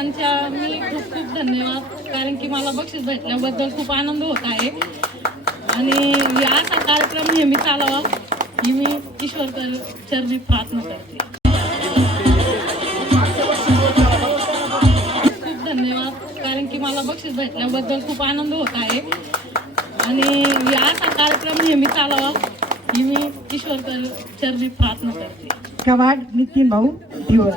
महिलांच्या मी खूप खूप धन्यवाद. कारण की मला बक्षीस भेटल्याबद्दल खूप आनंद होत आहे. आणि असा कार्यक्रम नेहमी चालावा ही मी ईश्वर चरणी प्रार्थना करते. खूप धन्यवाद. कारण की मला बक्षीस भेटल्याबद्दल खूप आनंद होत आहे. आणि असा कार्यक्रम नेहमी चालावा ही मी ईश्वर चरणी प्रार्थना करते. कवाड नितीन भाऊ दिवस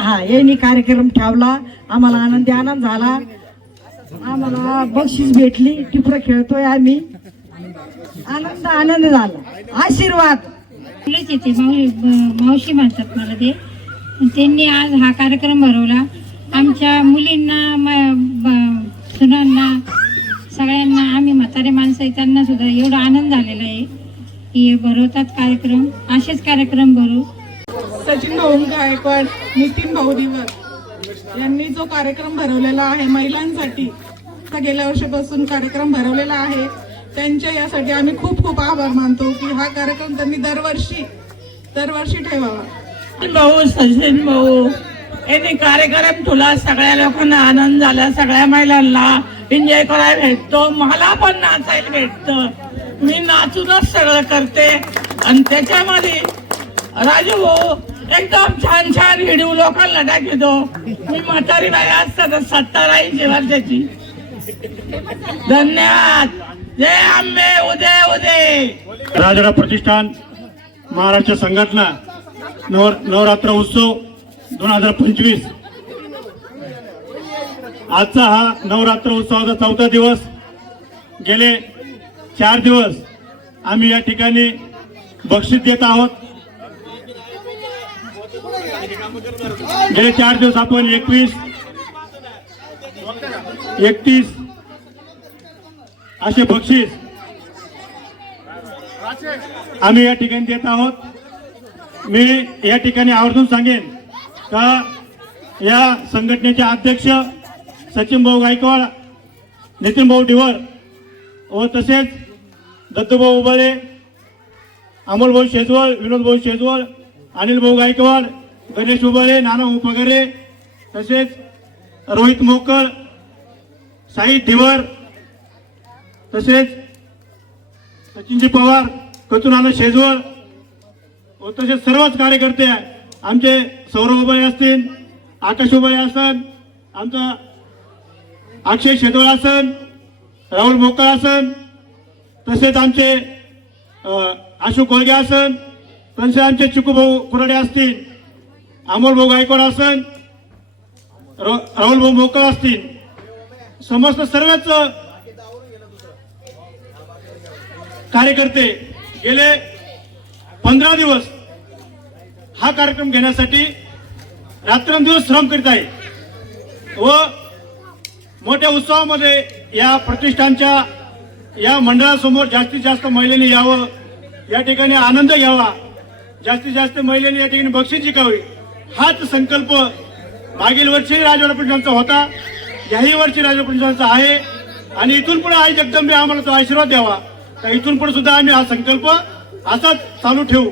हा यांनी कार्यक्रम ठेवला. आम्हाला आनंदी आनंद झाला. आम्हाला बक्षीस भेटली. टिपर खेळतोय आम्ही. आनंद आनंद झाला. आशीर्वाद. येते. मावशी मावशी म्हणतात मला ते. त्यांनी आज हा कार्यक्रम भरवला. आमच्या मुलींना सुनांना सगळ्यांना आम्ही म्हातारे माणसं आहे त्यांना सुद्धा एवढा आनंद झालेला आहे की भरवतात कार्यक्रम. असेच कार्यक्रम भरू. सचिन भाऊ गायकवाड नितीन भाऊ दिवस यांनी जो कार्यक्रम भरवलेला आहे महिलांसाठी गेल्या वर्षापासून कार्यक्रम भरवलेला आहे त्यांच्या यासाठी आम्ही खूप खूप आभार मानतो की हा कार्यक्रम त्यांनी दरवर्षी दरवर्षी ठेवावा. भाऊ सचिन भाऊ यांनी कार्यक्रम तुला सगळ्या लोकांना आनंद झाला. सगळ्या महिलांना एन्जॉय करायला भेटतो. मला पण नाचायला भेटतं. मी नाचूनच सगळं करते. आणि त्याच्यामध्ये राजू भाऊ एकदम छान छान व्हिडिओ लोकांना दाखवतो. मी म्हातारी बाई असतात सत्तर ऐंशी वर्षाची धन्यवाद. जय आंबे उदय उदय. राजरा प्रतिष्ठान महाराष्ट्र संघटना नवर नवरात्र उत्सव दोन हजार पंचवीस. आजचा हा नवरात्र उत्सवाचा चौथा दिवस. गेले चार दिवस आम्ही या ठिकाणी बक्षीस देत आहोत. गेले चार दिवस आपण एकवीस एकतीस असे बक्षीस आम्ही या ठिकाणी देत आहोत. मी या ठिकाणी आवर्जून सांगेन का या संघटनेचे अध्यक्ष सचिन भाऊ गायकवाड नितीन भाऊ डिवर व तसेच दत्तूभाऊ उबाळे अमोलभाऊ शेजवळ विनोदभाऊ शेजवळ अनिल भाऊ गायकवाड गणेश उबाळे नाना उपगरे तसेच रोहित मोकळ साई धिवर तसेच सचिनजी पवार कचुनाना शेजवळ व तसेच सर्वच कार्यकर्ते आमचे सौरभ उभय असतील आकाश उभय असन आमचा अक्षय शेजवळ असन राहुल मोकळ असन तसेच आमचे अशोक कोळगे असन तसे आमचे चिकू भाऊ कुराडे असतील. अमोलभाऊ गायकवाड असन राहुलभाऊ मोकळ असतील. समस्त सर्वच कार्यकर्ते गेले पंधरा दिवस. हा कार्यक्रम घेण्यासाठी रात्रंदिवस श्रम करीत आहे. व मोठ्या उत्सवामध्ये या प्रतिष्ठानच्या या मंडळासमोर जास्तीत जास्त महिलेने यावं. या ठिकाणी आनंद घ्यावा. जास्तीत जास्त महिलेने या ठिकाणी बक्षीस जिकावी. हाच संकल्प मागील वर्षी राजवाडा प्रतिष्ठानचा होता. याही वर्षी राजवाडा प्रतिष्ठानचा आहे. आणि इथून पुढे आई जगदंबे आम्हाला तो आशीर्वाद द्यावा. तर इथून पुढे सुद्धा आम्ही हा संकल्प असाच चालू ठेवू.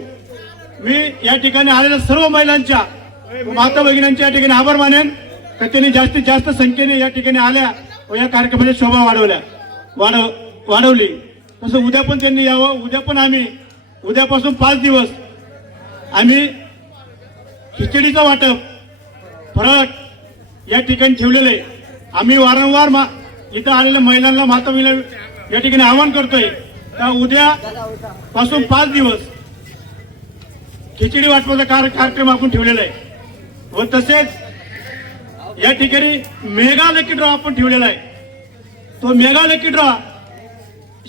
मी या ठिकाणी आलेल्या सर्व महिलांच्या माता भगिनींच्या या ठिकाणी आभार मानेन. का त्यांनी जास्तीत जास्त संख्येने या ठिकाणी आल्या व या कार्यक्रमाच्या शोभा वाढवल्या. वाढव वाढवली. तसं उद्या पण त्यांनी यावं. उद्या पण आम्ही उद्यापासून पाच दिवस आम्ही खिचडीचं वाटप. फरक या ठिकाणी ठेवलेलं आहे. आम्ही वारंवार मा इथं आलेल्या महिलांना माता या ठिकाणी आवाहन करतोय. का उद्या पासून पाच दिवस खिचडी वाटपाचा कार कार्यक्रम आपण ठेवलेला आहे. व तसेच या ठिकाणी मेगा लकी ड्रॉ आपण ठेवलेला आहे. तो मेगा लकी ड्रॉ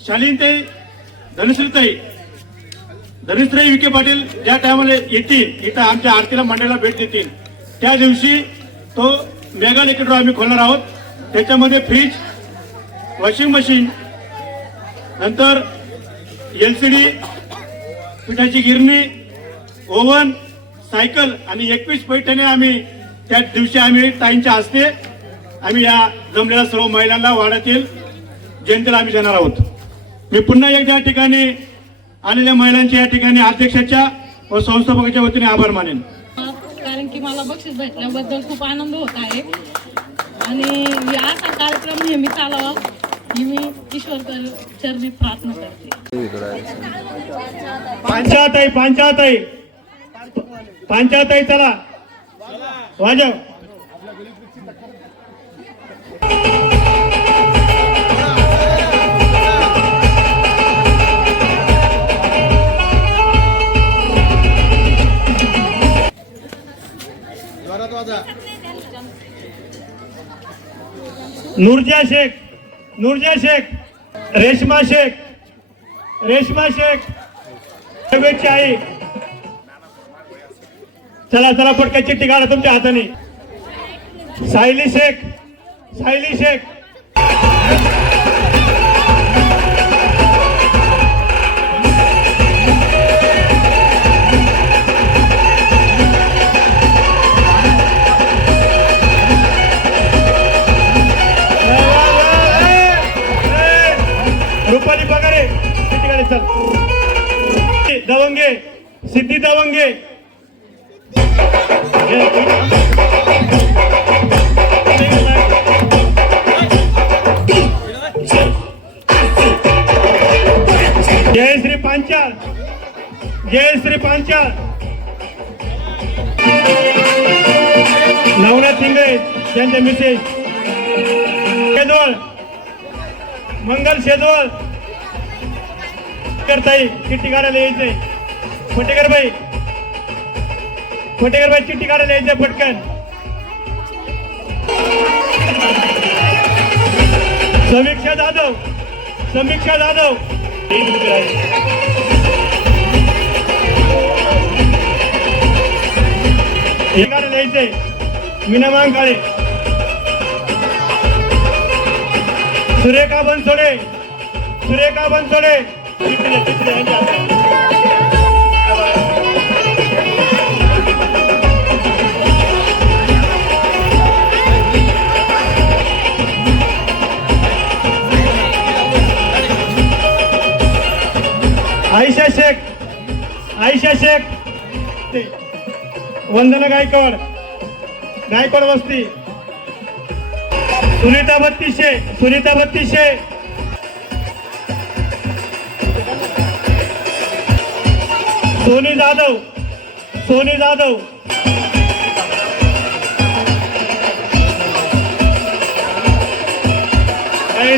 शालीनताई धनश्रीताई धनश्री विखे पाटील ज्या टायमाला येतील इथं आमच्या आरतीला मंडळाला भेट देतील. त्या दिवशी तो मेगा ड्रॉ आम्ही खोलणार आहोत. त्याच्यामध्ये फ्रीज वॉशिंग मशीन नंतर एल सी डी पिठाची गिरणी ओव्हन सायकल आणि एकवीस पैठणे आम्ही त्या दिवशी आम्ही ताईंच्या हस्ते आम्ही या जमलेल्या सर्व महिलांना वाड्यातील जयंतीला आम्ही देणार आहोत. मी पुन्हा एकदा या ठिकाणी आलेल्या महिलांच्या या ठिकाणी अध्यक्षाच्या व संस्थापकाच्या वतीने आभार मानेन. कारण की मला बक्षीस भेटल्याबद्दल खूप आनंद होत आहे. आणि या असा कार्यक्रम नेहमी चालावा ही मी ईश्वर चरणी प्रार्थना करते. पांचाताई पांचाताई पांचाताई चला. वाजव. नूरजा शेख नूरजा शेख रेशमा शेख रेशमा शेख शुभेच्छा आई चला चला पटक्याची चिठ्ठी तुमच्या हाताने. सायली शेख सायली शेख. नवनाथ शिंदे त्यांचे मिसेस. शेजवळ. मंगल शेजवळ. करताई चिठ्ठी काढायला यायचे. फटेकर बाई फटेकर बाई चिठ्ठी काढायला यायचे पटकन. समीक्षा जाधव. समीक्षा जाधव. ठिकाणी द्यायचे. यायचंय काळे सुरेखा बनसोडे. सुरेखा बनसोडे. चिठ्ठीला, आयशा शेख आयशा शेख. ते वंदना गायकवाड. गायकवाड वस्ती. सुनीता बत्तीसशे सुनीता बत्तीसशे. सोनी जाधव सोनी जाधव.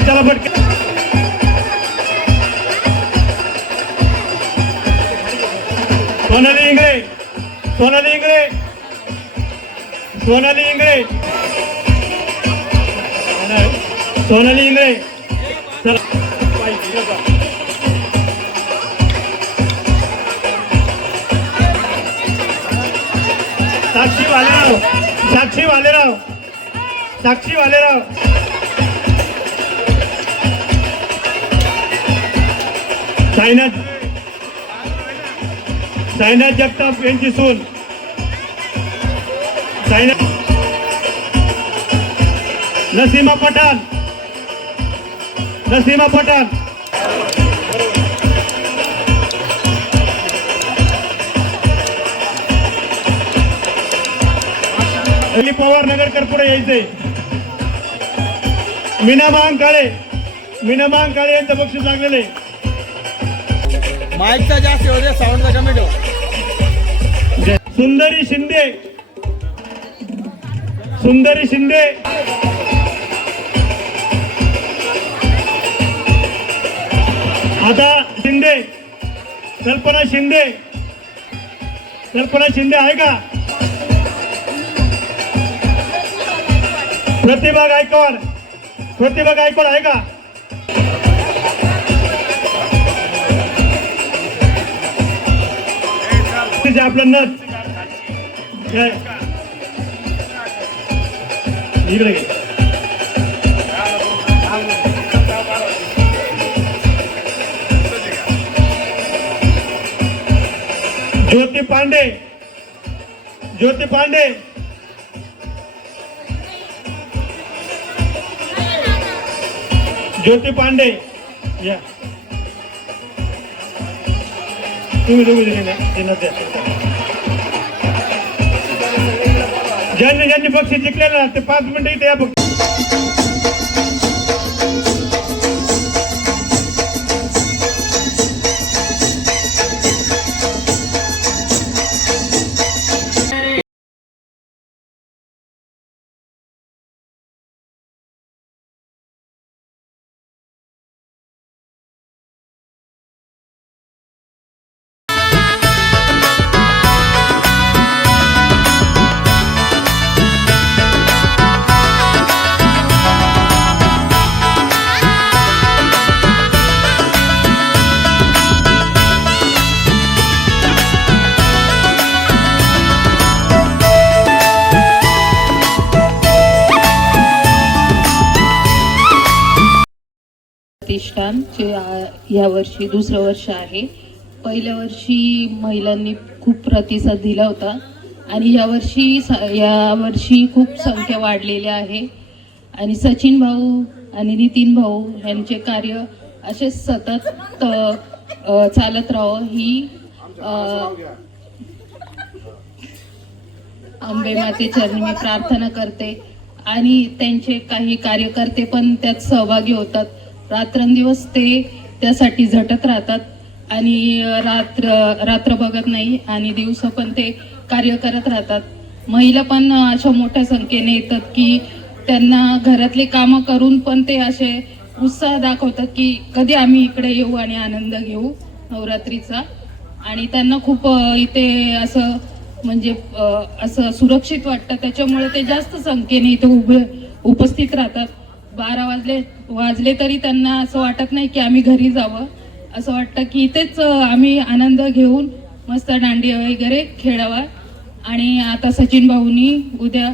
चला पटकन. सोनाली इंगळे. सोनाली इंगळे सोनाली इंगळे सोनाली इंगळे चला। साक्षी वालेराव साक्षी वालेराव साक्षी वालेराव। साईनाथ साईनाथ जगताप यांची सून। साईनाथ नसीमा पठाण. नसीमा पठाण. अली पवार नगरकर पुढे यायचंय मीना काळे मीना काळे यांचं बक्षीस लागलेलं. माईकचा जास्त दे साऊंडचा कमी ठेव. सुंदरी शिंदे. सुंदरी शिंदे. आता शिंदे. कल्पना शिंदे. कल्पना शिंदे आहे का? प्रतिभा गायकवाड. प्रतिभा गायकवाड आहे का? तिचे आपलं नथ. घे. पांडे ज्योति पांडे ज्योती पांडे या तुम्ही दोघे जणी ज्यांनी ज्यांनी पक्ष जिंकलेला ते पाच मिनिटं इथे या फक्त प्रतिष्ठान जे आ- वर्षी दुसरं वर्ष आहे. पहिल्या वर्षी महिलांनी खूप प्रतिसाद दिला होता. आणि यावर्षी स- यावर्षी खूप संख्या वाढलेली आहे. आणि सचिन भाऊ आणि नितीन भाऊ यांचे कार्य असे सतत चालत राहावं ही अ, अंबे माते चरणी मी प्रार्थना करते. आणि त्यांचे काही कार्यकर्ते पण त्यात सहभागी होतात. रात्रंदिवस ते त्यासाठी झटत राहतात. आणि रात्र रात्र बघत नाही आणि दिवस पण ते कार्य करत राहतात. महिला पण अशा मोठ्या संख्येने येतात की त्यांना घरातले कामं करून पण ते असे उत्साह दाखवतात की कधी आम्ही इकडे येऊ आणि आनंद घेऊ नवरात्रीचा. आणि त्यांना खूप इथे असं म्हणजे असं सुरक्षित वाटतं. त्याच्यामुळे ते जास्त संख्येने इथे उभे उपस्थित राहतात. बारा वाजले वाजले तरी त्यांना असं वाटत नाही की आम्ही घरी जावं. असं वाटतं की इथेच आम्ही आनंद घेऊन मस्त दांडिया वगैरे खेळावा. आणि आता सचिन भाऊनी उद्या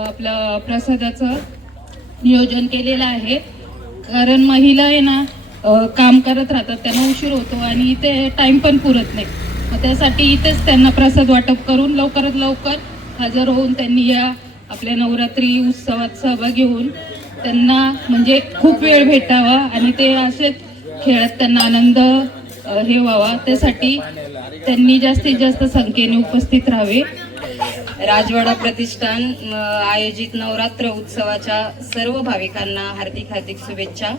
आपलं प्रसादाचं नियोजन केलेलं आहे. कारण महिला आहे ना काम करत राहतात त्यांना उशीर होतो आणि इथे टाइम पण पुरत नाही. मग त्यासाठी इथेच त्यांना प्रसाद वाटप करून लवकरात लवकर हजर होऊन त्यांनी या आपल्या नवरात्री उत्सवात सहभागी होऊन त्यांना म्हणजे खूप वेळ भेटावा आणि ते असेच खेळात त्यांना आनंद हे व्हावा. त्यासाठी त्यांनी जास्तीत जास्त संख्येने उपस्थित राहावे. राजवाडा प्रतिष्ठान आयोजित नवरात्र उत्सवाच्या सर्व भाविकांना हार्दिक हार्दिक शुभेच्छा.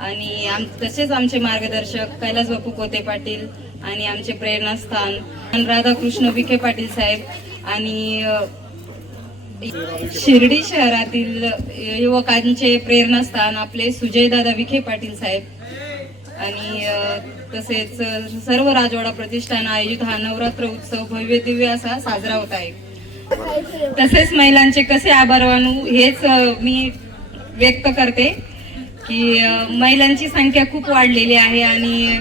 आणि आम तसेच आमचे मार्गदर्शक कैलास बापू कोते पाटील आणि आमचे प्रेरणास्थान राधाकृष्ण विखे पाटील साहेब आणि शिर्डी शहरातील युवकांचे प्रेरणास्थान आपले सुजयदादा विखे पाटील साहेब. आणि तसेच सर्व राजवाडा प्रतिष्ठान आयोजित हा नवरात्र उत्सव भव्य दिव्य असा साजरा होत आहे. तसेच महिलांचे कसे आभार मानू हेच मी व्यक्त करते की महिलांची संख्या खूप वाढलेली आहे आणि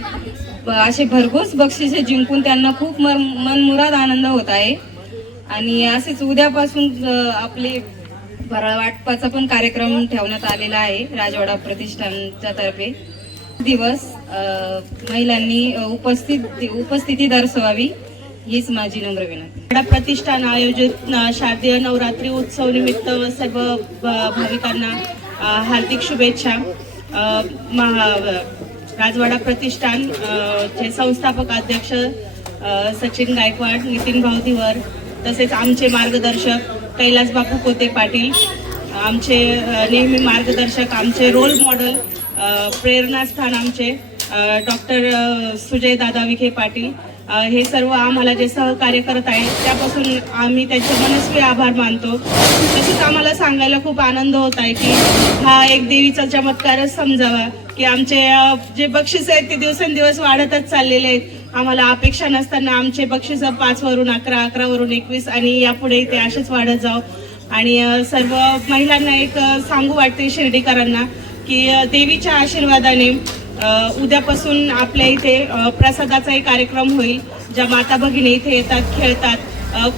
असे भरघोस बक्षिसे जिंकून त्यांना खूप मन मनमुराद आनंद होत आहे. आणि असेच उद्यापासून आपले फराळ वाटपाचा पण कार्यक्रम ठेवण्यात आलेला आहे राजवाडा प्रतिष्ठानच्या तर्फे. दिवस महिलांनी उपस्थित उपस्थिती दर्शवावी हीच माझी नम्र विनंती. प्रतिष्ठान आयोजित शारदीय नवरात्री उत्सव निमित्त सर्व भाविकांना हार्दिक शुभेच्छा. महा राजवाडा प्रतिष्ठान चे संस्थापक अध्यक्ष सचिन गायकवाड नितीन भावतीवर तसेच आमचे मार्गदर्शक कैलास बापू कोते पाटील आमचे नेहमी मार्गदर्शक आमचे रोल मॉडेल प्रेरणास्थान आमचे डॉक्टर सुजय दादा विखे पाटील हे सर्व आम्हाला जे सहकार्य करत आहेत त्यापासून आम्ही त्यांचे मनस्वी आभार मानतो. तसेच आम्हाला सांगायला खूप आनंद होत आहे की हा एक देवीचा चमत्कारच समजावा की आमचे जे बक्षीस आहेत ते दिवसेंदिवस वाढतच चाललेले आहेत. आम्हाला अपेक्षा नसताना आमचे बक्षीस पाच वरून अकरा अकरा वरून एकवीस आणि यापुढे ते असेच वाढत जाऊ. आणि सर्व महिलांना एक सांगू वाटते शिर्डीकरांना की देवीच्या आशीर्वादाने उद्यापासून आपल्या इथे प्रसादाचाही कार्यक्रम होईल ज्या माता भगिनी इथे येतात खेळतात.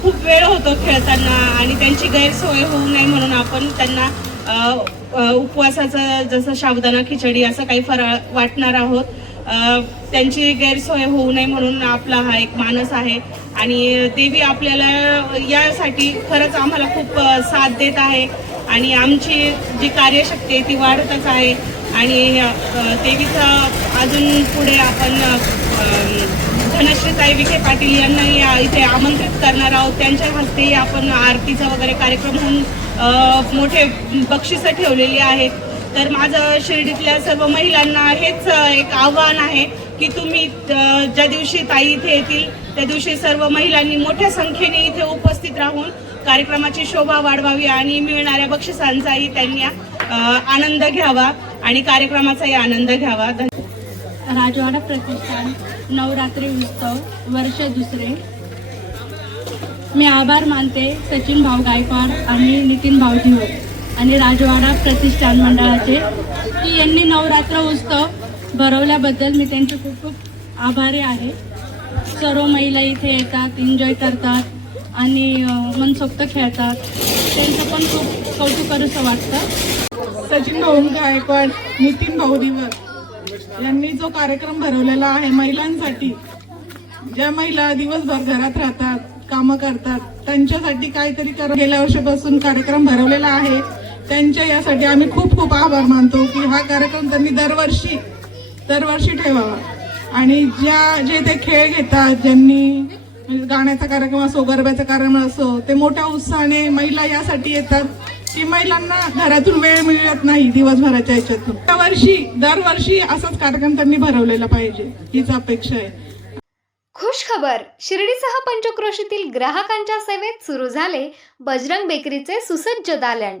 खूप वेळ होतो खेळताना आणि त्यांची गैरसोय होऊ नये म्हणून आपण त्यांना उपवासाचं जसं साबुदाणा खिचडी असं काही फराळ वाटणार आहोत. त्यांची गैरसोय होऊ नये म्हणून आपला हा एक मानस आहे. आणि देवी आपल्याला यासाठी खरंच आम्हाला खूप साथ देत आहे. आणि आमची जी कार्यशक्ती आहे ती वाढतच आहे. आणि देवीचं अजून पुढे आपण अ, धनश्रीताई विखे पाटील यांनाही या इथे आमंत्रित करणार आहोत. त्यांच्या हस्तेही आपण आरतीचा वगैरे कार्यक्रम होऊन मोठे बक्षिसं ठेवलेली आहेत. तर माझं शिर्डीतल्या सर्व महिलांना हेच एक आव्हान आहे की तुम्ही ज्या दिवशी ताई इथे येतील त्या दिवशी सर्व महिलांनी मोठ्या संख्येने इथे उपस्थित राहून कार्यक्रमाची शोभा वाढवावी आणि मिळणाऱ्या बक्षिसांचाही त्यांनी आनंद घ्यावा आणि कार्यक्रमाचाही आनंद घ्यावा. राजवाडा प्रतिष्ठान नवरात्री उत्सव वर्ष दुसरे. मी आभार मानते सचिन भाऊ गायकवाड आणि नितीन भाऊ धिवर आणि राजवाडा प्रतिष्ठान मंडळाचे. की यांनी नवरात्र उत्सव भरवल्याबद्दल मी त्यांचे खूप खूप आभारी आहे. सर्व महिला इथे येतात एन्जॉय करतात आणि मनसोक्त खेळतात. त्यांचं पण खूप कौतुक करावंसं वाटतं. सचिन भाऊ गायकवाड नितीन भाऊ दिवस यांनी जो कार्यक्रम भरवलेला आहे महिलांसाठी ज्या महिला दिवसभर घरात राहतात कामं करतात त्यांच्यासाठी काहीतरी कर गेल्या वर्षापासून कार्यक्रम भरवलेला आहे. त्यांच्या यासाठी आम्ही खूप खूप आभार मानतो की हा कार्यक्रम त्यांनी दरवर्षी दरवर्षी ठेवावा. आणि ज्या जे ते खेळ घेतात ज्यांनी म्हणजे गाण्याचा कार्यक्रम असो गरब्याचा कार्यक्रम असो ते मोठ्या उत्साहाने महिला यासाठी येतात. की महिलांना घरातून वेळ मिळत नाही दिवसभराच्या ह्याच्यातून वर्षी दरवर्षी असाच कार्यक्रम त्यांनी भरवलेला पाहिजे हीच अपेक्षा आहे. खुश खबर शिर्डीसह पंचक्रोशीतील ग्राहकांच्या सेवेत सुरू झाले बजरंग बेकरीचे सुसज्ज दालन.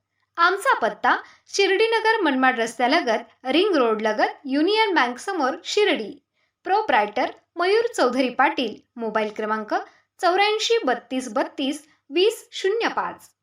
आमचा पत्ता शिर्डीनगर मनमाड रस्त्यालगत रिंग रोड लगत युनियन बँक समोर शिर्डी. प्रोप्रायटर मयूर चौधरी पाटील. मोबाईल क्रमांक चौऱ्याऐंशी बत्तीस बत्तीस वीस शून्य पाच.